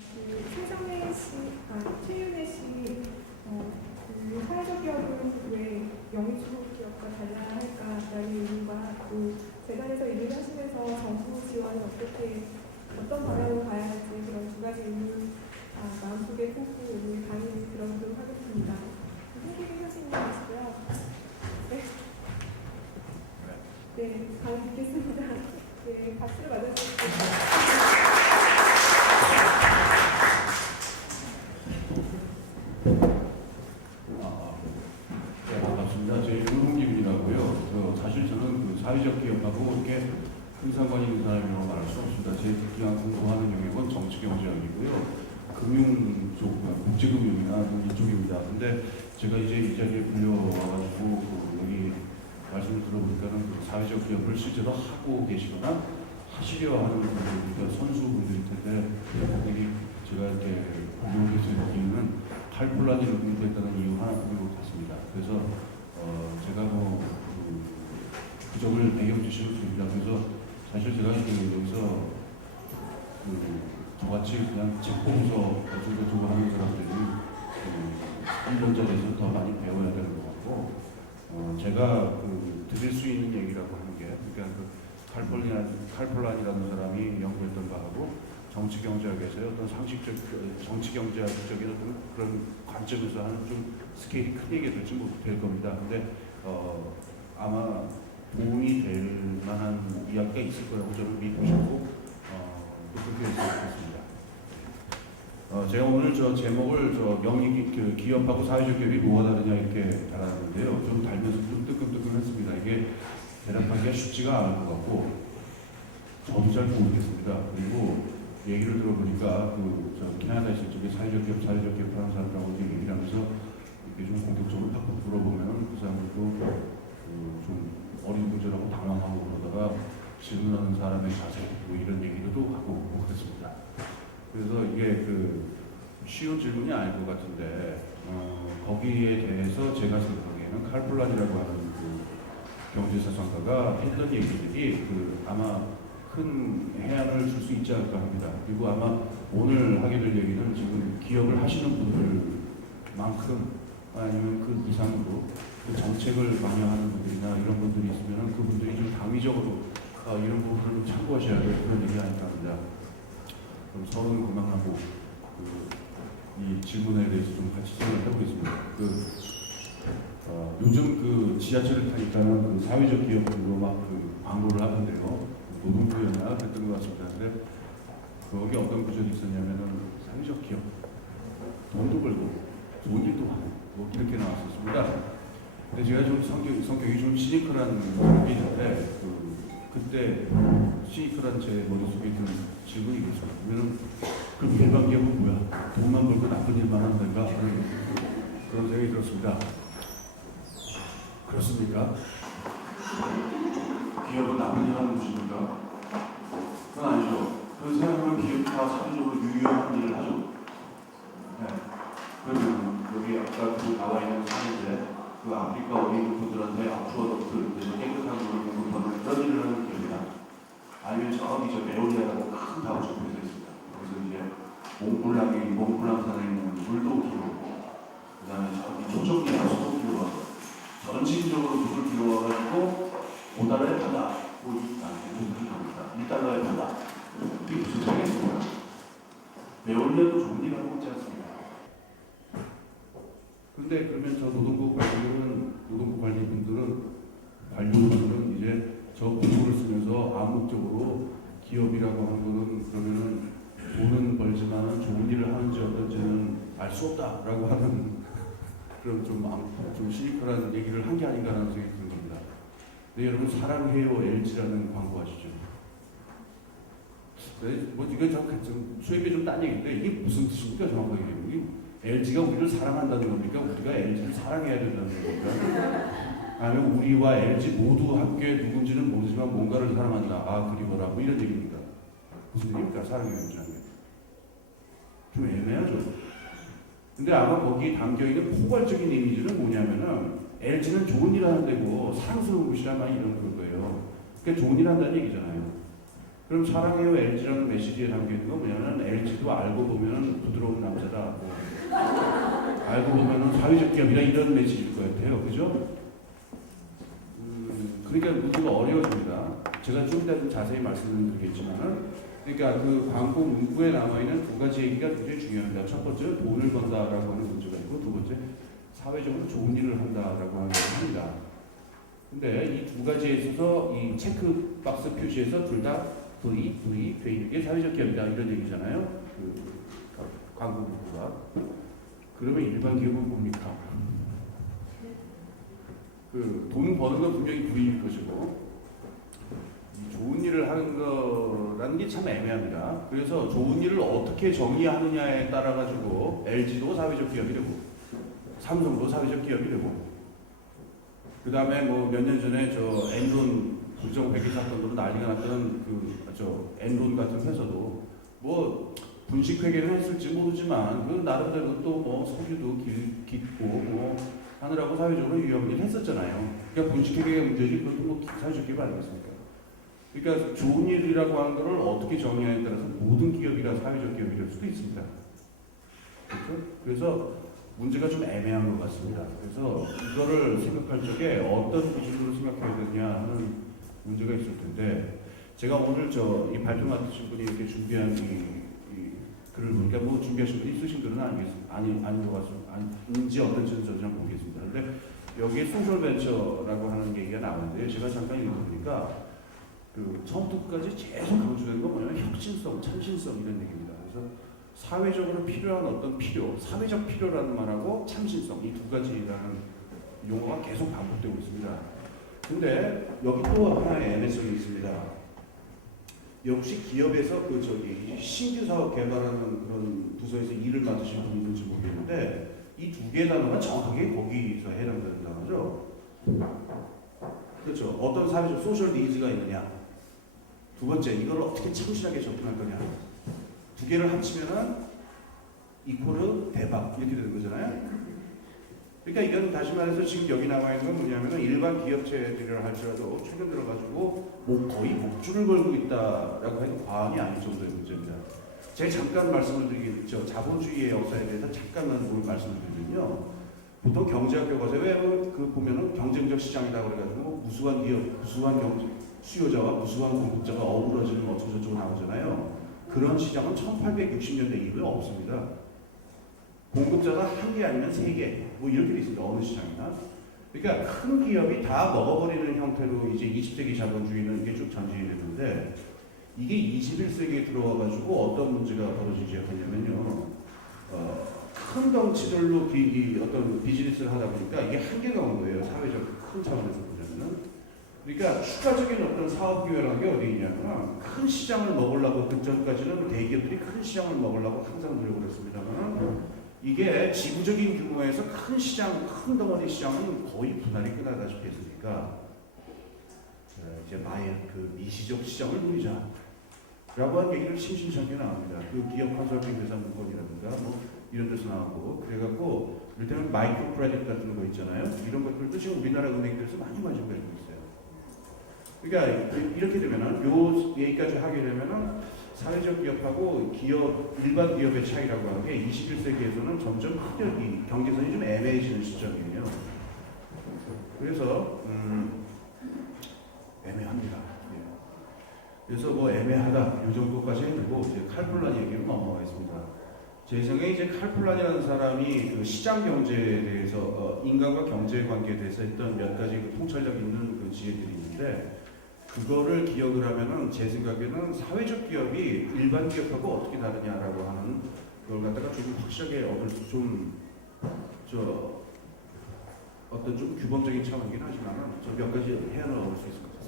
최정혜 씨, 최윤혜 씨, 그 사회적 기업은 왜 영주국 기업과 달라야 할까라는 의문과 또 재단에서 일을 하시면서 정부 지원을 어떤 방향으로 가야 할지 그런 두 가지 의문 마음속에 품고 오늘 강의 들어보도록 하겠습니다. 홍기빈 선생님이시고요. 네. 네, 강의 듣겠습니다. 네, 박수를 맞아주시겠습니다. 사실 저는 사회적 기업하고 이렇게 큰 상관이 있는 사람이라고 말할 수 없습니다. 제 특기한 공부하는 영역은 정치경제학이고요. 금융 쪽, 국제금융이나 이쪽입니다. 근데 제가 이제 이 자리에 불려와가지고 여기 말씀을 들어보니까는 사회적 기업을 실제로 하고 계시거나 하시려 하는 분들, 그러니까 선수분들일 텐데 여기 제가 이렇게 불려오게 된 이유는 칼폴라니를 공부했다는 이유 하나뿐인 것 같습니다. 그래서 제가 그 점을 배경 주시면 됩니다. 그래서 사실 제가 여기서 저같이 그냥 책 보면서 어쩌고저쩌고 하는 사람들이 1년짜리에서 더 많이 배워야 되는 것 같고, 제가 드릴 수 있는 얘기라고 하는 게, 그러니까 칼폴란이라는 사람이 연구했던 바하고 정치경제학에서의 어떤 상식적, 정치경제학적인 어떤 그런 관점에서 하는 좀 스케일이 큰 얘기가 될 겁니다. 근데 아마 도움이 될 만한 이야기가 있을 거라고 저는 믿고 싶고 그렇게 생각했습니다. 제가 오늘 제목을 기업하고 사회적 기업이 뭐가 다르냐 이렇게 달았는데요. 좀 달면서 좀 뜨끔뜨끔했습니다. 이게 대답하기가 쉽지가 않을 것 같고 저도 잘 모르겠습니다. 그리고 얘기를 들어보니까 캐나다에 있을 적에 사회적 기업 하는 사람들하고 얘기를 하면서 이렇게 좀 공격적으로 팍팍 물어보면 그 사람들도 좀 어리둥절하고 당황하고 그러다가 질문하는 사람의 자세 이런 얘기도 하고 그렇습니다. 그래서 이게 쉬운 질문이 아닐 것 같은데 거기에 대해서 제가 생각하기에는 칼폴란이라고 하는 경제사상가가 했던 얘기들이 아마 큰 해안을 줄 수 있지 않을까 합니다. 그리고 아마 오늘 하게 될 얘기는 지금 기업을 하시는 분들만큼 아니면 그 이상으로 정책을 관여하는 분들이나 이런 분들이 있으면 그분들이 좀 당위적으로 이런 부분을 참고하셔야 될 그런 얘기 아닐까 합니다. 그럼 서로는 그만하고 이 질문에 대해서 좀 같이 생각해 보겠습니다. 요즘 지하철을 타니까는 사회적 기업으로 막 광고를 하는데요. 노동부였나 그랬던 것 같습니다. 근데 거기 어떤 구절이 있었냐면은 사회적 기업 돈도 벌고 좋은 일도 하고 이렇게 나왔었습니다. 근데 제가 좀 성격이 좀 시니컬한 게 있는데 그때 시니컬한 제 머릿속에 든 질문이 있었어요. 그러면 그럼 일반 기업은 뭐야? 돈만 벌고 나쁜 일만 한다니까? 그런 생각이 들었습니다. 그렇습니까? 기업은 나쁜 일 하는 곳입니까? 그건 아니죠. 그런 생각하면 기업이 다 사회적으로 유효한 일을 하죠. 네. 그러면 여기 아까 나와 있는 사례인데 아프리카 어린 분들한테 앞으로 깨끗한 물을 공급하는 그런 일을 하는 기업이나 아니면 저기 메올리아라고 큰 다우 적혀져 있습니다. 그래서 이제 몽블랑산에 있는 물도 들어오고 그 다음에 저기 조정기나 수도 들어와서 전체적으로 물을 들어와가지고 5달러에 판다. 1달러에 판다. 이게 무슨 소리겠습니까? 메올리아도 좋은 일 하고 있지 않습니까? 근데 그러면 저 노동부 관리분들은 이제 저 구조를 쓰면서 암묵적으로 기업이라고 하는 거는 그러면은 돈은 벌지만 좋은 일을 하는지 어떤지는 알 수 없다라고 하는 그런 좀 시니컬한 얘기를 한 게 아닌가라는 생각이 드는 겁니다. 네, 여러분 사랑해요 LG라는 광고 아시죠? 네, 이건 좀 수입이 좀 딴 얘기인데 이게 무슨 뜻입니까 정확하게? LG가 우리를 사랑한다는 겁니까? 우리가 LG를 사랑해야 된다는 겁니까? 아니면 우리와 LG 모두 함께 누군지는 모르지만 뭔가를 사랑한다. 그리워라. 이런 얘기입니다. 무슨 얘기입니까? 사랑해야 된다는 게. 좀 애매하죠. 근데 아마 거기 담겨있는 포괄적인 이미지는 뭐냐면은 LG는 좋은 일 하는 데고 사랑스러운 곳이라만 이런 그럴 거예요. 그러니까 좋은 일 한다는 얘기잖아요. 그럼 사랑해요 LG라는 메시지에 담겨있는 건 뭐냐면 LG도 알고 보면 부드러운 남자다. 뭐 알고 보면 사회적 기업이다 이런 메시지일 것 같아요. 그죠? 그러니까 문제가 어려워집니다. 제가 좀 이따 좀 자세히 말씀드리겠지만은 그러니까 그 광고 문구에 남아있는 두 가지 얘기가 굉장히 중요합니다. 첫 번째는 돈을 번다라고 하는 문제가 있고 두 번째 사회적으로 좋은 일을 한다라고 하는 걸 합니다. 근데 이 두 가지에 있어서 이 체크박스 표시에서 둘 다 돼 있는 게 사회적 기업이다 이런 얘기잖아요. 그 광고 문구가. 그러면 일반 기업은 뭡니까? 그 돈 버는 건 분명히 불이익일 것이고 좋은 일을 하는 거라는 게 참 애매합니다. 그래서 좋은 일을 어떻게 정의하느냐에 따라 가지고 LG도 사회적 기업이 되고 삼성도 사회적 기업이 되고 그 다음에 뭐 몇 년 전에 저 엔론 국정 회계 사건으로 난리가 났던 저 엔론 같은 회사도 뭐 분식 회계는 했을지 모르지만 그 나름대로 또 뭐 서류도 깊고 뭐 하느라고 사회적으로 유용을 했었잖아요. 그러니까 분식 회계가 문제지 그것도 뭐 사회적 기업 아니겠습니까? 그러니까 좋은 일이라고 하는 것을 어떻게 정의하냐에 따라서 모든 기업이라 사회적 기업이 될 수도 있습니다. 그렇죠? 그래서 문제가 좀 애매한 것 같습니다. 그래서 이거를 생각할 적에 어떤 기준으로 생각해야 되냐 하는 문제가 있을 텐데 제가 오늘 이 발표 맡으신 분이 이렇게 준비한 이 글을 보니까 뭐 준비하신 분이 쓰신 글은 아닌 것 같습니다. 아닌지 어떤지는 저는 잘 모르겠습니다. 그런데 여기에 소셜 벤처라고 하는 얘기가 나오는데 제가 잠깐 읽어보니까 그 처음부터 끝까지 계속 강조되는 건 뭐냐면 혁신성, 참신성 이런 얘기입니다. 그래서 사회적으로 필요한 어떤 필요, 사회적 필요라는 말하고 참신성 이 두 가지라는 용어가 계속 반복되고 있습니다. 근데 여기 또 하나의 애매성이 있습니다. 역시 기업에서 신규 사업 개발하는 그런 부서에서 일을 맡으신 분인지 모르겠는데 이 두 개 단어가 정확하게 거기서 해당되는 단어죠. 그렇죠. 어떤 사회적 소셜 니즈가 있느냐. 두 번째, 이걸 어떻게 참신하게 접근할 거냐. 두 개를 합치면은 이코르 대박 이렇게 되는 거잖아요. 그러니까 이건 다시 말해서 지금 여기 나와 있는 건 뭐냐면은 일반 기업체들이라 할지라도 최근 들어가지고 거의 목줄을 걸고 있다라고 해도 과언이 아닐 정도의 문제입니다. 제가 잠깐 말씀을 드리겠죠. 자본주의의 역사에 대해서 잠깐만 말씀을 드리면요. 보통 경제학 교과서에 왜 보면은 경쟁적 시장이라고 그래가지고 무수한 기업, 무수한 수요자와 무수한 공급자가 어우러지는 어쩌고저쩌고 나오잖아요. 그런 시장은 1860년대 이후에 없습니다. 공급자가 한 개 아니면 세 개, 뭐 이렇게 돼 있습니다. 어느 시장이나. 그러니까 큰 기업이 다 먹어버리는 형태로 이제 20세기 자본주의는 이게 쭉 전진이 됐는데 이게 21세기에 들어와가지고 어떤 문제가 벌어지지 않냐면요. 큰 덩치들로 어떤 비즈니스를 하다 보니까 이게 한계가 온 거예요. 사회적 큰 차원에서 보자면은. 그러니까 추가적인 어떤 사업 기회라는 게 어디 있냐면 큰 시장을 먹으려고 그 전까지는 대기업들이 큰 시장을 먹으려고 항상 노력을 했습니다만 이게 지구적인 규모에서 큰 시장, 큰 덩어리 시장은 거의 분할이 끝나다시피 했으니까 이제 그 미시적 시장을 누리자 라고 하는 얘기를 심심찮게 나옵니다. 그 기업 컨설팅 회사 문건이라든가 뭐 이런 데서 나오고 그래갖고 일단은 마이크로 크레딧 같은 거 있잖아요. 이런 것들도 지금 우리나라 은행들에서 많이 가지고 있어요. 그러니까 이렇게 되면은 요 얘기까지 하게 되면은 사회적 기업하고 일반 기업의 차이라고 하는 게 21세기에서는 점점 이 경계선이 좀 애매해지는 시점이에요. 그래서 애매합니다. 그래서 뭐 애매하다 이 정도까지 해두고 이제 칼폴란 얘기로 넘어가겠습니다. 제 생각에 이제 칼폴란이라는 사람이 그 시장 경제에 대해서 인간과 경제의 관계에 대해서 했던 몇 가지 그 통찰력 있는 그 지혜들이 있는데. 그거를 기억을 하면은 제 생각에는 사회적 기업이 일반 기업하고 어떻게 다르냐라고 하는 그걸 갖다가 좀 확실하게 얻을 수 어떤 좀 규범적인 차원이긴 하지만 저 몇 가지 해안을 얻을 수 있을 것 같아요.